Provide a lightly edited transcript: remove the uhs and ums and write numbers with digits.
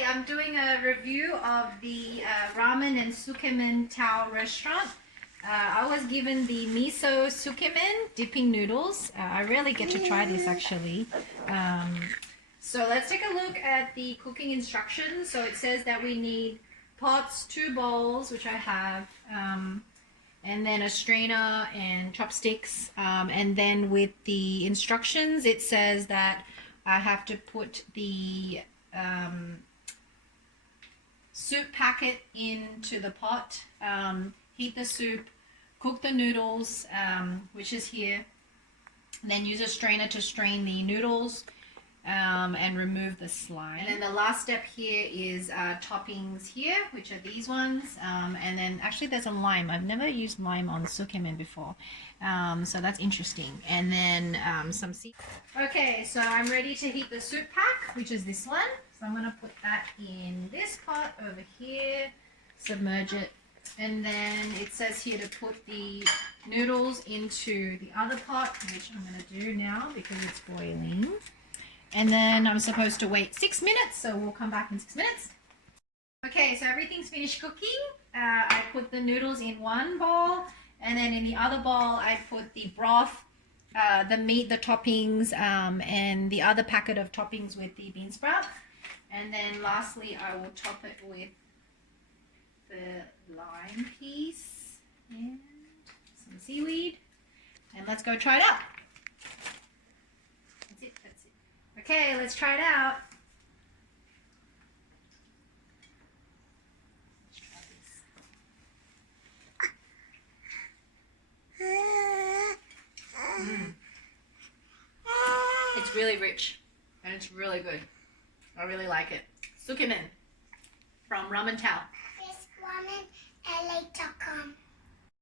Hi, I'm doing a review of the Ramen and Tsukemen Tao restaurant. I was given the miso tsukemen dipping noodles. I rarely get to try this actually. So let's take a look at the cooking instructions. So it says that we need pots, 2 bowls, which I have, and then a strainer and chopsticks. And then with the instructions, it says that I have to put the soup packet into the pot, heat the soup, cook the noodles, which is here, then use a strainer to strain the noodles and remove the slime. And then the last step here is toppings here, which are these ones, and then actually there's a lime. I've never used lime on tsukemen before, so that's interesting. And then some seafood. Okay, so I'm ready to heat the soup pack, which is this one. So I'm going to put that in this pot over here, submerge it, and then it says here to put the noodles into the other pot, which I'm going to do now because it's boiling. And then I'm supposed to wait 6 minutes, so we'll come back in 6 minutes. Okay, so everything's finished cooking. I put the noodles in one bowl, and then in the other bowl I put the broth, the meat, the toppings, and the other packet of toppings with the bean sprout. And then lastly I will top it with the lime piece and some seaweed. And let's go try it out. That's it, that's it. Okay, let's try it out. Let's try this. It's really rich and it's really good. I really like it. Tsukemen from Ramen Tao. This ramen, I like